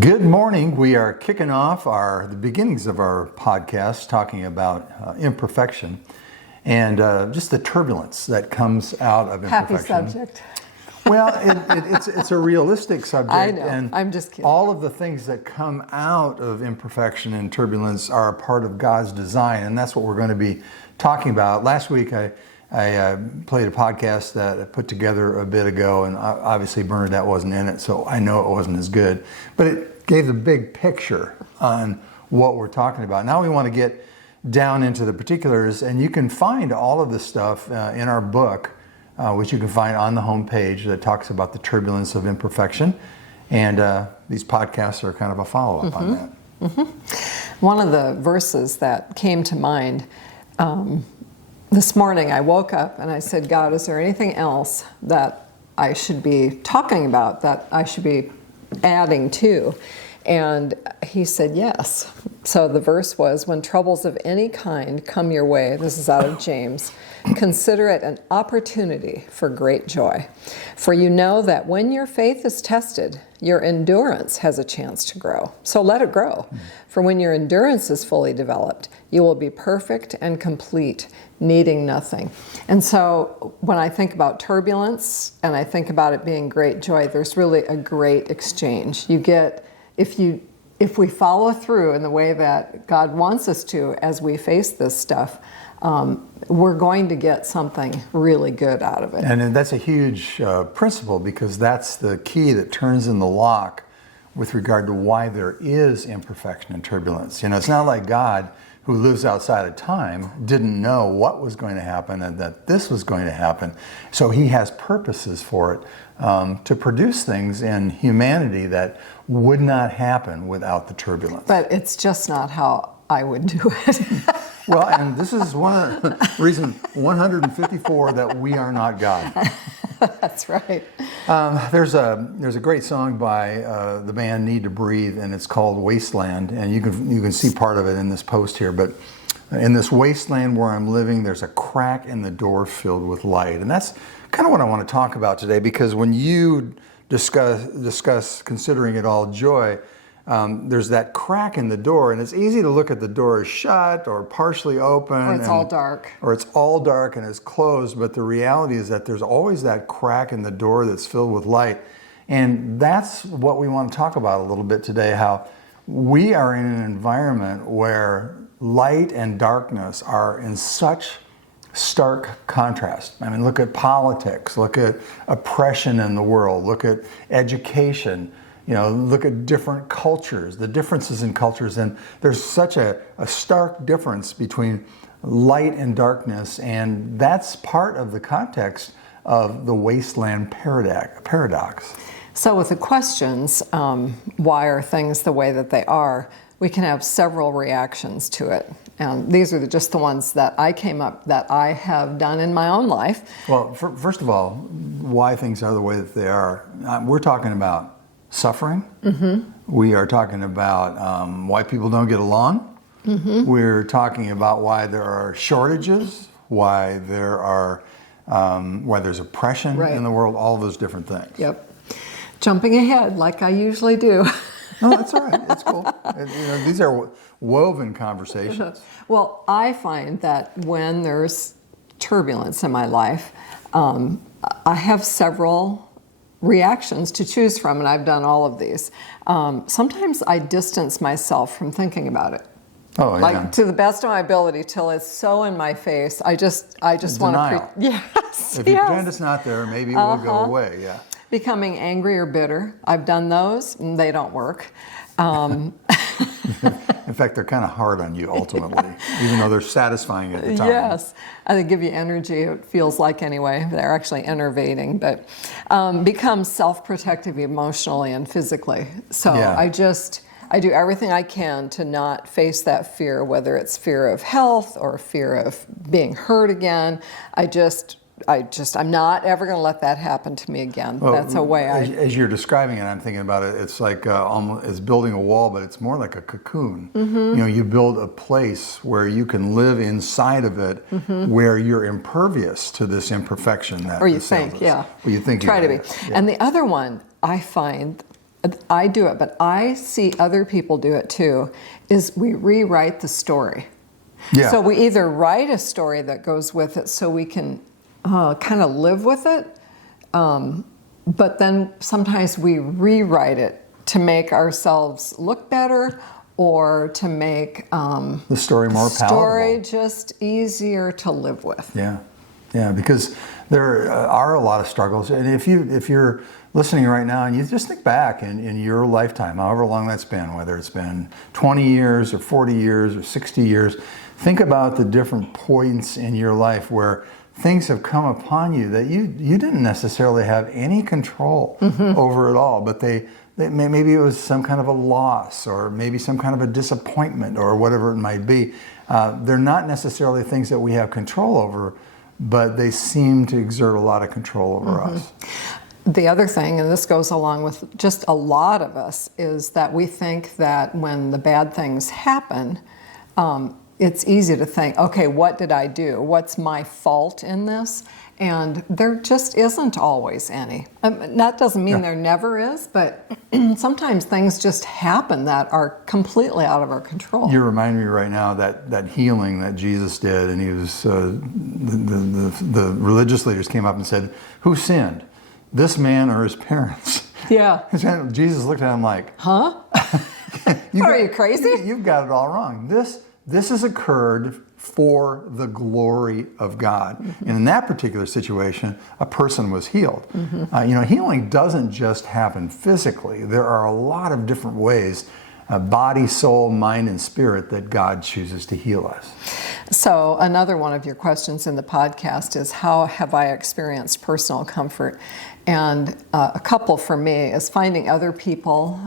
Good morning. We are kicking off the beginnings of our podcast talking about imperfection and just the turbulence that comes out of imperfection. Happy subject. Well, it's a realistic subject. I know. And I'm just kidding. all of the things that come out of imperfection and turbulence are a part of God's design, and that's what we're going to be talking about. Last week, I played a podcast that I put together a bit ago, and obviously Bernadette wasn't in it, so I know it wasn't as good. But it gave the big picture on what we're talking about. Now we want to get down into the particulars, and you can find all of this stuff in our book, which you can find on the homepage that talks about the turbulence of imperfection. And these podcasts are kind of a follow-up on that. Mm-hmm. One of the verses that came to mind this morning, I woke up and I said, God, is there anything else that I should be talking about, that I should be adding to? And he said, yes. So the verse was, when troubles of any kind come your way, this is out of James, consider it an opportunity for great joy. For you know that when your faith is tested, your endurance has a chance to grow. So let it grow. For when your endurance is fully developed, you will be perfect and complete, needing nothing. And so when I think about turbulence and I think about it being great joy, there's really a great exchange. You get, if we follow through in the way that God wants us to as we face this stuff, we're going to get something really good out of it. And that's a huge principle, because that's the key that turns in the lock with regard to why there is imperfection and turbulence. You know, it's not like God, who lives outside of time, didn't know what was going to happen and that this was going to happen. So he has purposes for it to produce things in humanity that would not happen without the turbulence. But it's just not how I would do it. Well, and this is one of the reason 154 that we are not God. That's right. There's a great song by the band Need to Breathe, and it's called Wasteland, and you can see part of it in this post here. But in this wasteland where I'm living, there's a crack in the door filled with light, and that's kind of what I want to talk about today. Because when you discuss considering it all joy, there's that crack in the door, and it's easy to look at the door as shut or partially open. Or it's all dark. Or it's all dark and it's closed, but the reality is that there's always that crack in the door that's filled with light. And that's what we want to talk about a little bit today, how we are in an environment where light and darkness are in such stark contrast. I mean, look at politics, look at oppression in the world, look at education. You know, look at different cultures, the differences in cultures, and there's such a stark difference between light and darkness, and that's part of the context of the wasteland paradox. So with the questions, why are things the way that they are, we can have several reactions to it. And these are just the ones that I have done in my own life. Well, first of all, why things are the way that they are. We're talking about suffering. Mm-hmm. We are talking about why people don't get along. Mm-hmm. We're talking about why there are shortages, why there's oppression in the world, all those different things. Yep. Jumping ahead like I usually do. No, that's all right. It's cool. These are woven conversations. Well, I find that when there's turbulence in my life, I have several reactions to choose from, and I've done all of these. Sometimes I distance myself from thinking about it. Oh, yeah. Like, to the best of my ability, till it's so in my face. I just want to. Yes. If you pretend it's not there, maybe it will go away. Yeah. Becoming angry or bitter. I've done those, and they don't work. In fact, they're kind of hard on you ultimately, even though they're satisfying at the time. Yes, they give you energy, it feels like anyway. They're actually enervating, but become self-protective emotionally and physically. So yeah. I do everything I can to not face that fear, whether it's fear of health or fear of being hurt again. I'm not ever going to let that happen to me again. Well, that's a way as you're describing it, I'm thinking about it, it's like almost it's building a wall, but it's more like a cocoon. Mm-hmm. You know, you build a place where you can live inside of it, mm-hmm. where you're impervious to this imperfection that or you think, yeah. Well, you think try to be. Yeah. And the other one I find I do it, but I see other people do it too, is we rewrite the story. Yeah. So we either write a story that goes with it so we can kind of live with it, but then sometimes we rewrite it to make ourselves look better or to make the story more palatable. Story just easier to live with. Yeah, yeah, because there are a lot of struggles, and if you're listening right now and you just think back in your lifetime, however long that's been, whether it's been 20 years or 40 years or 60 years, think about the different points in your life where things have come upon you that you didn't necessarily have any control over at all, but maybe it was some kind of a loss or maybe some kind of a disappointment or whatever it might be. They're not necessarily things that we have control over, but they seem to exert a lot of control over us. The other thing, and this goes along with just a lot of us, is that we think that when the bad things happen, it's easy to think, okay, what did I do? What's my fault in this? And there just isn't always any. That doesn't mean there never is, but sometimes things just happen that are completely out of our control. You remind me right now that healing that Jesus did, and he was the religious leaders came up and said, "Who sinned, this man or his parents?" Yeah. Jesus looked at him like, "Huh? Are you crazy? You've got it all wrong. This has occurred for the glory of God." And in that particular situation, a person was healed. Healing doesn't just happen physically. There are a lot of different ways, body, soul, mind, and spirit, that God chooses to heal us. So another one of your questions in the podcast is, how have I experienced personal comfort? And a couple for me is finding other people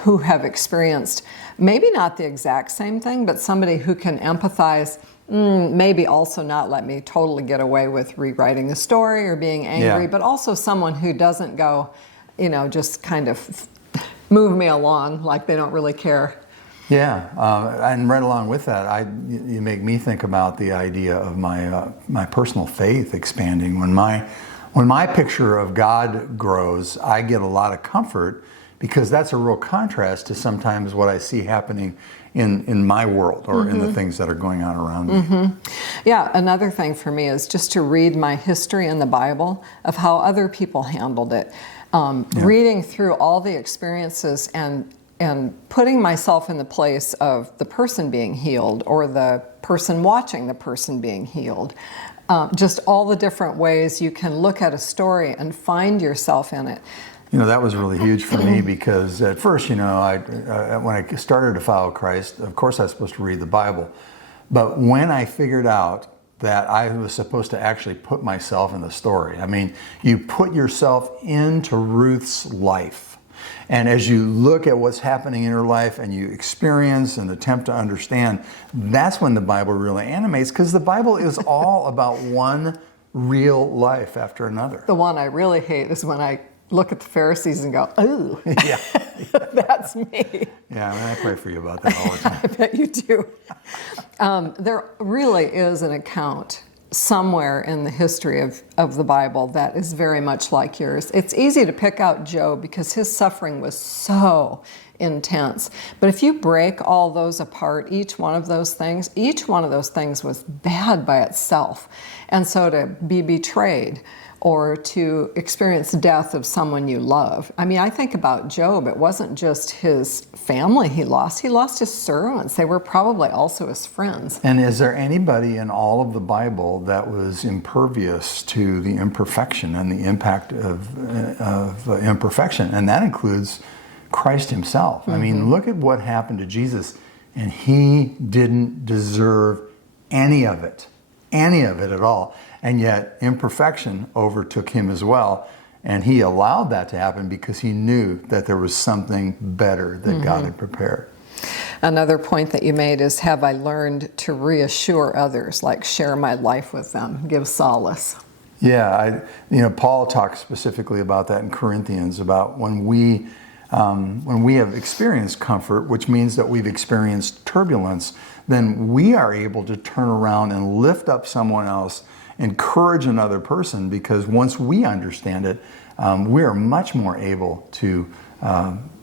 who have experienced maybe not the exact same thing, but somebody who can empathize, maybe also not let me totally get away with rewriting the story or being angry, but also someone who doesn't go, just kind of move me along like they don't really care. Yeah, and right along with that, you make me think about the idea of my personal faith expanding. When my picture of God grows, I get a lot of comfort, because that's a real contrast to sometimes what I see happening in my world or in the things that are going on around me. Yeah, another thing for me is just to read my history in the Bible of how other people handled it. Reading through all the experiences and putting myself in the place of the person being healed or the person watching the person being healed. Just all the different ways you can look at a story and find yourself in it. That was really huge for me, because at first, when I started to follow Christ, of course I was supposed to read the Bible. But when I figured out that I was supposed to actually put myself in the story, you put yourself into Ruth's life. And as you look at what's happening in her life and you experience and attempt to understand, that's when the Bible really animates, because the Bible is all about one real life after another. The one I really hate is when I look at the Pharisees and go, "Ooh, yeah. that's me." Yeah, I pray for you about that all the time. I bet you do. There really is an account somewhere in the history of the Bible that is very much like yours. It's easy to pick out Job because his suffering was so intense. But if you break all those apart, each one of those things was bad by itself. And so to be betrayed or to experience death of someone you love. I think about Job. It wasn't just his family he lost his servants. They were probably also his friends. And is there anybody in all of the Bible that was impervious to the imperfection and the impact of imperfection? And that includes Christ himself. Look at what happened to Jesus, and he didn't deserve any of it at all. And yet imperfection overtook him as well. And he allowed that to happen because he knew that there was something better that God had prepared. Another point that you made is, have I learned to reassure others, like share my life with them, give solace? Yeah, Paul talks specifically about that in Corinthians, about when we have experienced comfort, which means that we've experienced turbulence, then we are able to turn around and lift up someone else, encourage another person, because once we understand it, we are much more able to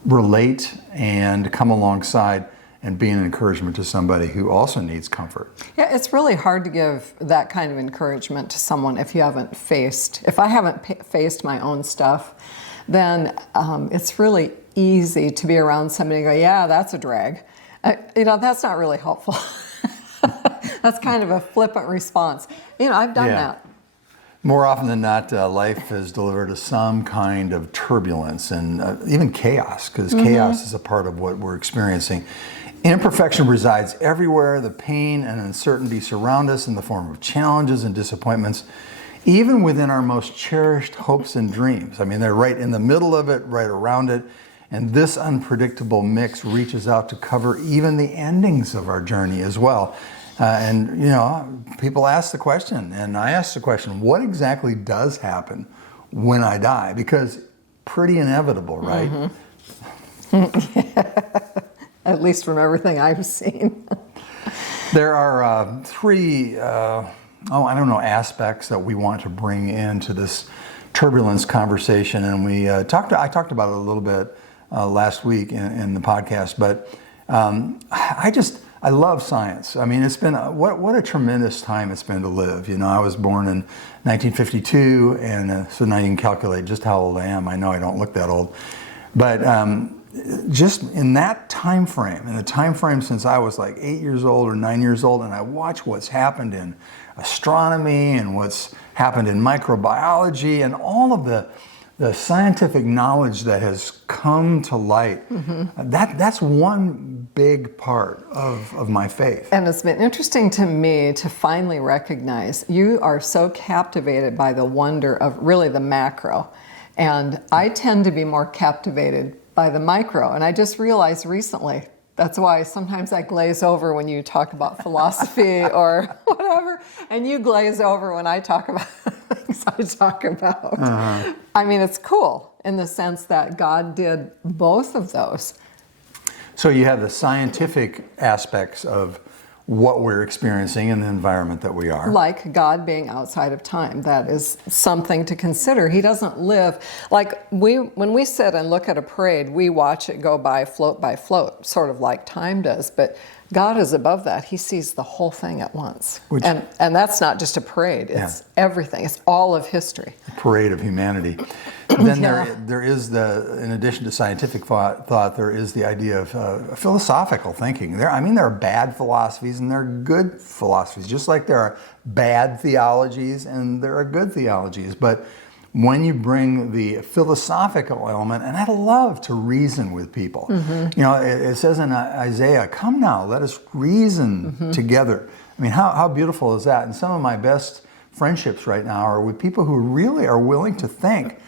relate and come alongside and be an encouragement to somebody who also needs comfort. Yeah, it's really hard to give that kind of encouragement to someone if I haven't faced my own stuff, then it's really easy to be around somebody and go, yeah, that's a drag. That's not really helpful. That's kind of a flippant response. I've done that. More often than not, life has delivered us some kind of turbulence and even chaos, because chaos is a part of what we're experiencing. Imperfection resides everywhere. The pain and uncertainty surround us in the form of challenges and disappointments, even within our most cherished hopes and dreams. I mean, they're right in the middle of it, right around it. And this unpredictable mix reaches out to cover even the endings of our journey as well. People ask the question, and I ask the question, what exactly does happen when I die? Because pretty inevitable, right? At least from everything I've seen. There are three, aspects that we want to bring into this turbulence conversation. And I talked about it a little bit last week in the podcast, but I love science. I mean, it's been what a tremendous time it's been to live. I was born in 1952, and so now you can calculate just how old I am. I know I don't look that old, but just in that time frame, in the time frame since I was like 8 years old or 9 years old, and I watch what's happened in astronomy and what's happened in microbiology and all of the scientific knowledge that has come to light, that's one big part of my faith. And it's been interesting to me to finally recognize you are so captivated by the wonder of really the macro. And I tend to be more captivated by the micro. And I just realized recently, that's why sometimes I glaze over when you talk about philosophy or whatever, and you glaze over when I talk about things I talk about. I mean, it's cool in the sense that God did both of those. So you have the scientific aspects of what we're experiencing in the environment that we are. Like God being outside of time. That is something to consider. He doesn't live, when we sit and look at a parade, we watch it go by float, sort of like time does. But God is above that. He sees the whole thing at once. And that's not just a parade. It's everything. It's all of history. The parade of humanity. Then there is in addition to scientific thought, there is the idea of philosophical thinking. There are bad philosophies and there are good philosophies, just like there are bad theologies and there are good theologies. But when you bring the philosophical element, and I love to reason with people. It says in Isaiah, "Come now, let us reason together." I mean, how beautiful is that? And some of my best friendships right now are with people who really are willing to think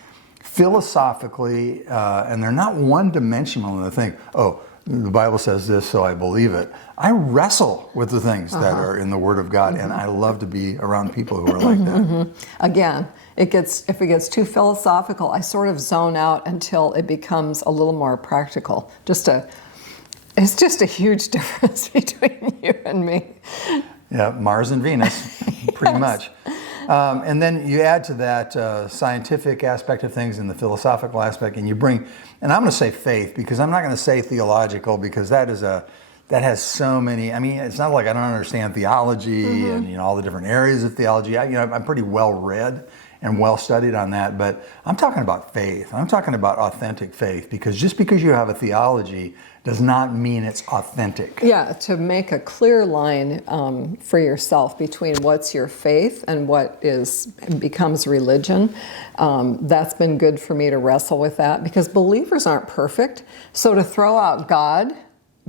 philosophically, and they're not one-dimensional in the thing, oh, the Bible says this, so I believe it. I wrestle with the things that are in the Word of God, and I love to be around people who are like that. Again, if it gets too philosophical, I sort of zone out until it becomes a little more practical. It's just a huge difference between you and me. Yeah, Mars and Venus, pretty much. And then you add to that scientific aspect of things and the philosophical aspect, and you bring, and I'm going to say faith, because I'm not going to say theological, because that has so many. I mean, it's not like I don't understand theology and all the different areas of theology. I'm pretty well read and well studied on that, but I'm talking about faith. I'm talking about authentic faith, because just because you have a theology does not mean it's authentic. Yeah, to make a clear line for yourself between what's your faith and what becomes religion. That's been good for me to wrestle with that, because believers aren't perfect. So to throw out God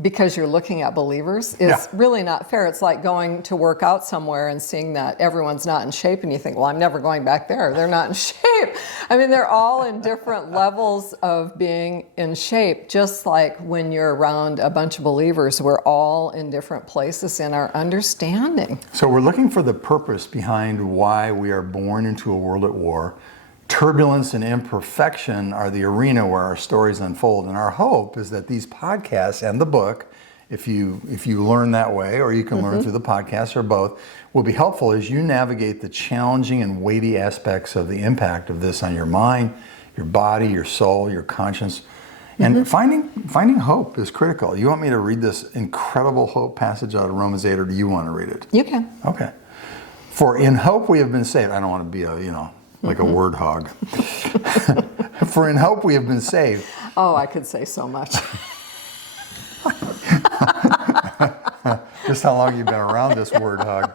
because you're looking at believers is really not fair. It's like going to work out somewhere and seeing that everyone's not in shape, and you think, well, I'm never going back there. They're not in shape. I mean, they're all in different levels of being in shape, just like when you're around a bunch of believers, we're all in different places in our understanding. So we're looking for the purpose behind why we are born into a world at war. Turbulence and imperfection are the arena where our stories unfold, and our hope is that these podcasts and the book, if you learn that way, or you can learn through the podcast, or both, will be helpful as you navigate the challenging and weighty aspects of the impact of this on your mind, your body, your soul, your conscience, And finding hope is critical. You want me to read this incredible hope passage out of Romans 8, or do you want to read it? You can. Okay. For in hope we have been saved. I don't want to be like a word hog. For in hope we have been saved. Oh, I could say so much. Just how long you've been around this word hog.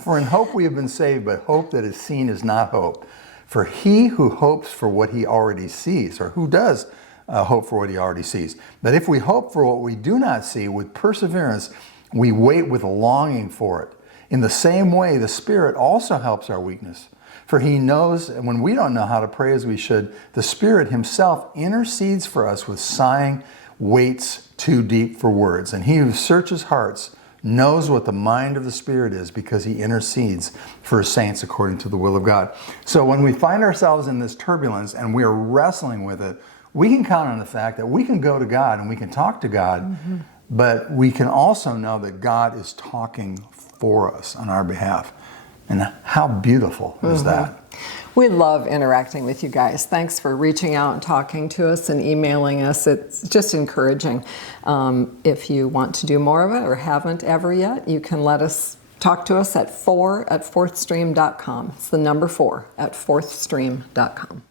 For in hope we have been saved, but hope that is seen is not hope. For he who hopes for what he already sees, or who does hope for what he already sees. But if we hope for what we do not see, with perseverance, we wait with longing for it. In the same way, the Spirit also helps our weakness. For he knows when we don't know how to pray as we should, the Spirit himself intercedes for us with sighing waits too deep for words. And he who searches hearts knows what the mind of the Spirit is, because he intercedes for his saints according to the will of God. So when we find ourselves in this turbulence and we are wrestling with it, we can count on the fact that we can go to God and we can talk to God, but we can also know that God is talking for us on our behalf. And how beautiful is that? We love interacting with you guys. Thanks for reaching out and talking to us and emailing us. It's just encouraging. If you want to do more of it or haven't ever yet, you can talk to us at 4@fourthstream.com. It's the number 4 at fourthstream.com.